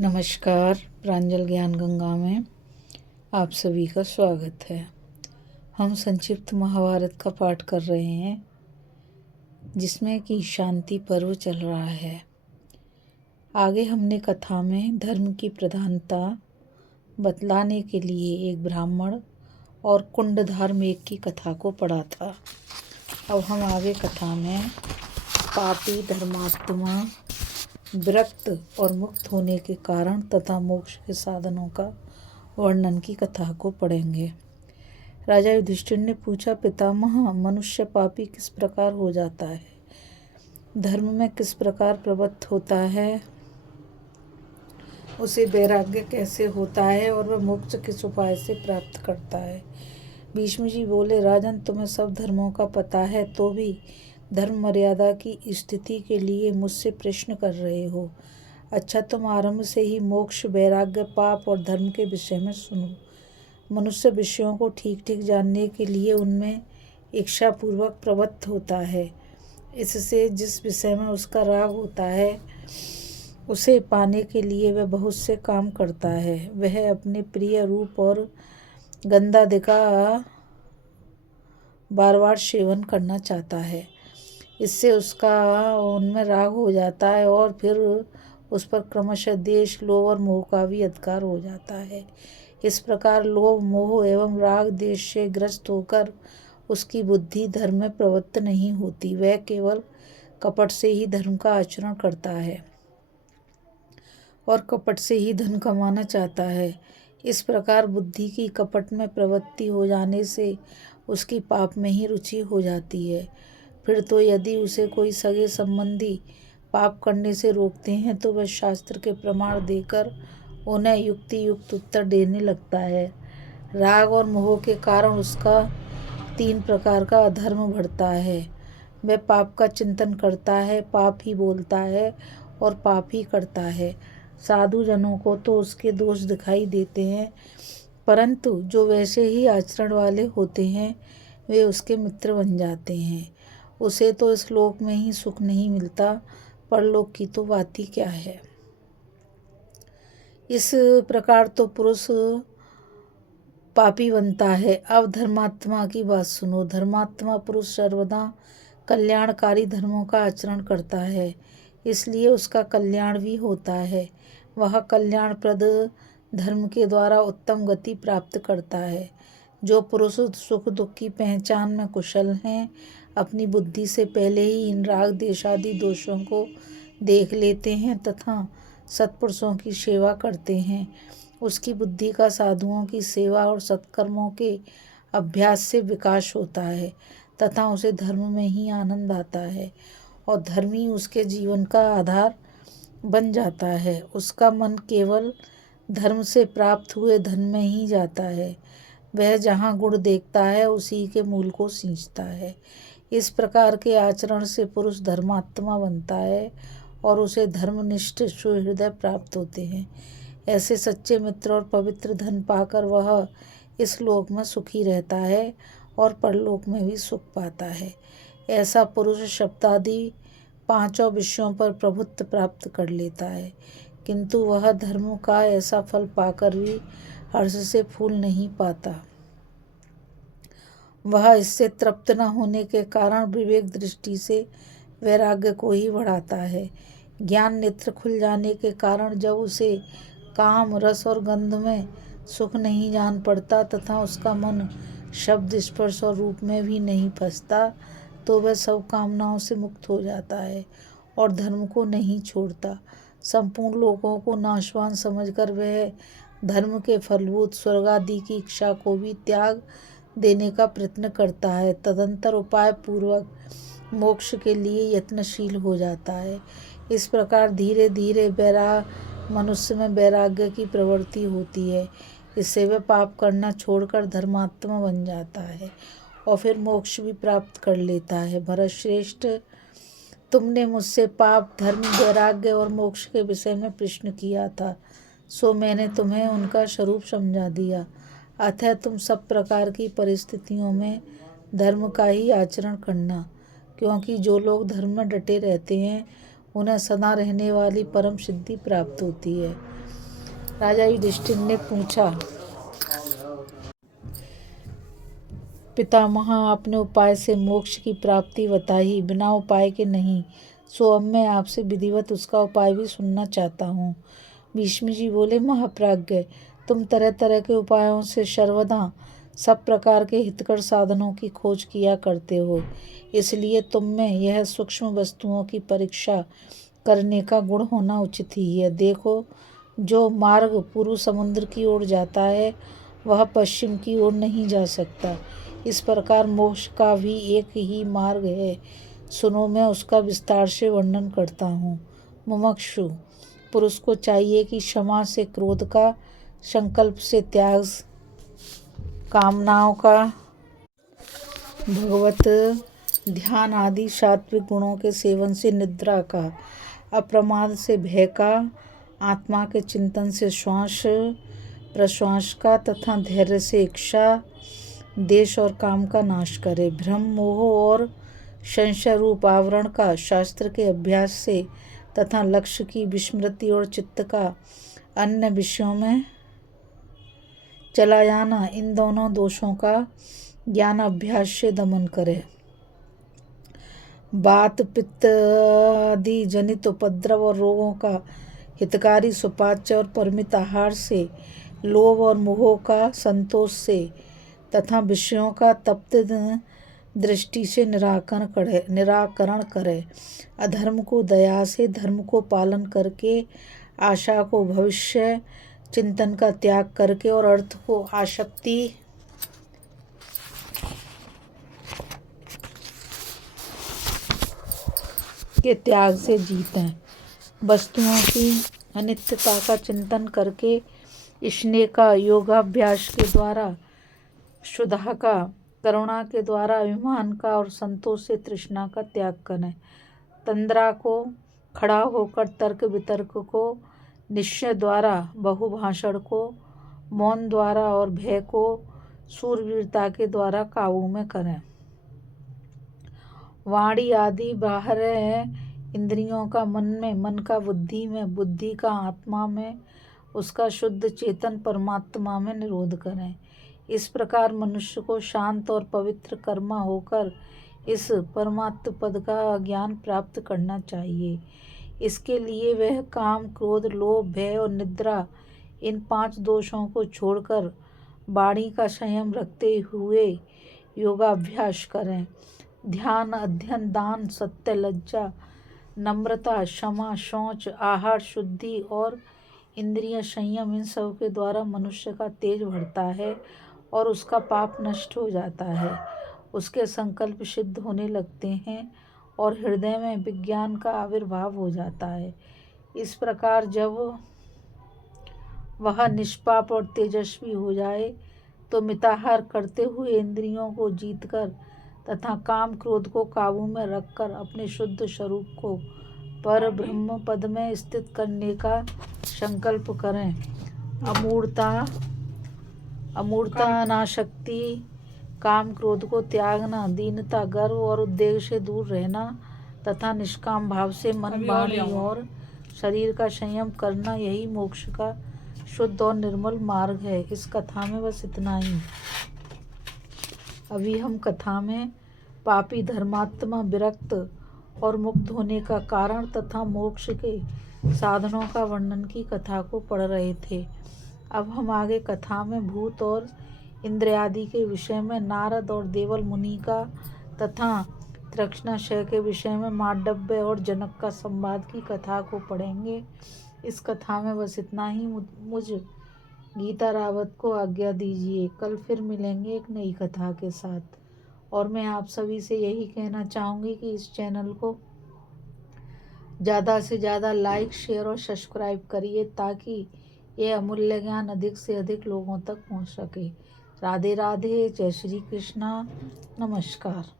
नमस्कार। प्रांजल ज्ञान गंगा में आप सभी का स्वागत है। हम संक्षिप्त महाभारत का पाठ कर रहे हैं, जिसमें कि शांति पर्व चल रहा है। आगे हमने कथा में धर्म की प्रधानता बतलाने के लिए एक ब्राह्मण और कुंडधार मेघ की कथा को पढ़ा था। अब हम आगे कथा में पापी धर्मात्मा विरक्त और मुक्त होने के कारण तथा मोक्ष के साधनों का वर्णन की कथा को पढ़ेंगे। राजा युधिष्ठिर ने पूछा, पितामह, मनुष्य पापी किस प्रकार हो जाता है? धर्म में किस प्रकार प्रवृत्त होता है? उसे वैराग्य कैसे होता है और वह मोक्ष किस उपाय से प्राप्त करता है? भीष्म जी बोले, राजन, तुम्हें सब धर्मों का पता है, तो भी धर्म मर्यादा की स्थिति के लिए मुझसे प्रश्न कर रहे हो। अच्छा, तुम आरंभ से ही मोक्ष, वैराग्य, पाप और धर्म के विषय में सुनो। मनुष्य विषयों को ठीक ठीक जानने के लिए उनमें इच्छापूर्वक प्रवृत्त होता है। इससे जिस विषय में उसका राग होता है, उसे पाने के लिए वह बहुत से काम करता है। वह अपने प्रिय रूप और गंधादि का बार बार सेवन करना चाहता है। इससे उसका उनमें राग हो जाता है और फिर उस पर क्रमशः द्वेष, लोभ और मोह का भी अधिकार हो जाता है। इस प्रकार लोभ, मोह एवं राग द्वेष से ग्रस्त होकर उसकी बुद्धि धर्म में प्रवृत्त नहीं होती। वह केवल कपट से ही धर्म का आचरण करता है और कपट से ही धन कमाना चाहता है। इस प्रकार बुद्धि की कपट में प्रवृत्ति हो जाने से उसकी पाप में ही रुचि हो जाती है। फिर तो यदि उसे कोई सगे संबंधी पाप करने से रोकते हैं तो वह शास्त्र के प्रमाण देकर उन्हें युक्ति युक्त उत्तर देने लगता है। राग और मोह के कारण उसका 3 प्रकार का अधर्म बढ़ता है। वह पाप का चिंतन करता है, पाप ही बोलता है और पाप ही करता है। साधु जनों को तो उसके दोष दिखाई देते हैं, परंतु जो वैसे ही आचरण वाले होते हैं वे उसके मित्र बन जाते हैं। उसे तो इस लोक में ही सुख नहीं मिलता, परलोक की तो बात ही क्या है। इस प्रकार तो पुरुष पापी बनता है। अब धर्मात्मा की बात सुनो। धर्मात्मा पुरुष सर्वदा कल्याणकारी धर्मों का आचरण करता है, इसलिए उसका कल्याण भी होता है। वह कल्याणप्रद धर्म के द्वारा उत्तम गति प्राप्त करता है। जो पुरुष सुख दुख की पहचान में कुशल हैं, अपनी बुद्धि से पहले ही इन राग द्वेष आदि दोषों को देख लेते हैं तथा सत्पुरुषों की सेवा करते हैं, उसकी बुद्धि का साधुओं की सेवा और सत्कर्मों के अभ्यास से विकास होता है तथा उसे धर्म में ही आनंद आता है और धर्म ही उसके जीवन का आधार बन जाता है। उसका मन केवल धर्म से प्राप्त हुए धन में ही जाता है। वह जहाँ गुण देखता है उसी के मूल को सींचता है। इस प्रकार के आचरण से पुरुष धर्मात्मा बनता है और उसे धर्मनिष्ठ सुहृदय प्राप्त होते हैं। ऐसे सच्चे मित्र और पवित्र धन पाकर वह इस लोक में सुखी रहता है और परलोक में भी सुख पाता है। ऐसा पुरुष शब्दादि 5 विषयों पर प्रभुत्व प्राप्त कर लेता है, किंतु वह धर्म का ऐसा फल पाकर भी हर्ष से फूल नहीं पाता। वह इससे तृप्त न होने के कारण विवेक दृष्टि से वैराग्य को ही बढ़ाता है। ज्ञान नेत्र खुल जाने के कारण जब उसे काम, रस और गंध में सुख नहीं जान पड़ता तथा उसका मन शब्द, स्पर्श और रूप में भी नहीं फंसता, तो वह सब कामनाओं से मुक्त हो जाता है और धर्म को नहीं छोड़ता। संपूर्ण लोगों को नाशवान समझकर वह धर्म के फलभूत स्वर्ग आदि की इच्छा को भी त्याग देने का प्रयत्न करता है। तदंतर उपाय पूर्वक मोक्ष के लिए यत्नशील हो जाता है। इस प्रकार धीरे धीरे मनुष्य में वैराग्य की प्रवृत्ति होती है। इससे वह पाप करना छोड़कर धर्मात्मा बन जाता है और फिर मोक्ष भी प्राप्त कर लेता है। भरतश्रेष्ठ, तुमने मुझसे पाप, धर्म, वैराग्य और मोक्ष के विषय में प्रश्न किया था, सो मैंने तुम्हें उनका स्वरूप समझा दिया। अतः तुम सब प्रकार की परिस्थितियों में धर्म का ही आचरण करना, क्योंकि जो लोग धर्म में डटे रहते हैं उन्हें सदा रहने वाली परम सिद्धि प्राप्त होती है। राजा युधिष्ठिर ने पूछा, पितामह, आपने उपाय से मोक्ष की प्राप्ति बताई, बिना उपाय के नहीं। सो अब मैं आपसे विधिवत उसका उपाय भी सुनना चाहता हूँ। भीष्म जी बोले, महाप्राज्ञ, तुम तरह तरह के उपायों से सर्वदा सब प्रकार के हितकर साधनों की खोज किया करते हो, इसलिए तुम में यह सूक्ष्म वस्तुओं की परीक्षा करने का गुण होना उचित ही है। देखो, जो मार्ग पूर्व समुद्र की ओर जाता है वह पश्चिम की ओर नहीं जा सकता। इस प्रकार मोक्ष का भी एक ही मार्ग है। सुनो, मैं उसका विस्तार से वर्णन करता हूँ। मुमुक्षु पुरुष को चाहिए कि क्षमा से क्रोध का, संकल्प से त्याग, कामनाओं का, भगवत ध्यान आदि सात्विक गुणों के सेवन से निद्रा का, अप्रमाद से भय का, आत्मा के चिंतन से श्वास प्रश्वास का, तथा धैर्य से इच्छा, देश और काम का नाश करे। भ्रम, मोह और संशय रूप आवरण का शास्त्र के अभ्यास से तथा लक्ष्य की विस्मृति और चित्त का अन्य विषयों में चला जाना, इन दोनों दोषों का ज्ञान अभ्यास से दमन करे। वात पित्त आदि जनित उपद्रव और रोगों का हितकारी सुपाच्य और परमित आहार से, लोभ और मोह का संतोष से तथा विषयों का तप्त दृष्टि से निराकरण करे। अधर्म को दया से, धर्म को पालन करके, आशा को भविष्य चिंतन का त्याग करके और अर्थ को आसक्ति के त्याग से जीतें। वस्तुओं की अनित्यता का चिंतन करके, स्नेह का योगाभ्यास के द्वारा, शुद्धा का करुणा के द्वारा, अभिमान का और संतोष से तृष्णा का त्याग करें। तंद्रा को खड़ा होकर तर्क वितर्क को, निश्चय द्वारा बहुभाषण को, मौन द्वारा और भय को शूरवीरता के द्वारा काबू में करें। वाणी आदि बाहर इंद्रियों का मन में, मन का बुद्धि में, बुद्धि का आत्मा में, उसका शुद्ध चेतन परमात्मा में निरोध करें। इस प्रकार मनुष्य को शांत और पवित्र कर्मा होकर इस परमात्म पद का ज्ञान प्राप्त करना चाहिए। इसके लिए वह काम, क्रोध, लोभ, भय और निद्रा, इन 5 दोषों को छोड़कर वाणी का संयम रखते हुए योगाभ्यास करें। ध्यान, अध्ययन, दान, सत्य, लज्जा, नम्रता, क्षमा, शौच, आहार शुद्धि और इंद्रिय संयम, इन सब के द्वारा मनुष्य का तेज बढ़ता है और उसका पाप नष्ट हो जाता है। उसके संकल्प सिद्ध होने लगते हैं और हृदय में विज्ञान का आविर्भाव हो जाता है। इस प्रकार जब वह निष्पाप और तेजस्वी हो जाए तो मिताहार करते हुए इंद्रियों को जीतकर तथा काम क्रोध को काबू में रखकर अपने शुद्ध स्वरूप को पर ब्रह्म पद में स्थित करने का संकल्प करें। अमूर्ता, अनासक्ति, काम क्रोध को त्यागना, दीनता, गर्व और उद्वेग से दूर रहना तथा निष्काम भाव से मन, वाणी और शरीर का संयम करना, यही मोक्ष का शुद्ध और निर्मल मार्ग है। इस कथा में बस इतना ही। अभी हम कथा में पापी धर्मात्मा विरक्त और मुक्त होने का कारण तथा मोक्ष के साधनों का वर्णन की कथा को पढ़ रहे थे। अब हम आगे कथा में भूत और इंद्र आदि के विषय में नारद और देवल मुनि का तथा तृष्णाशय के विषय में मांडव्य और जनक का संवाद की कथा को पढ़ेंगे। इस कथा में बस इतना ही। मुझ गीता रावत को आज्ञा दीजिए। कल फिर मिलेंगे एक नई कथा के साथ। और मैं आप सभी से यही कहना चाहूँगी कि इस चैनल को ज़्यादा से ज़्यादा लाइक, शेयर और सब्सक्राइब करिए ताकि ये अमूल्य ज्ञान अधिक से अधिक लोगों तक पहुँच सके। राधे राधे, जय श्री कृष्णा, नमस्कार।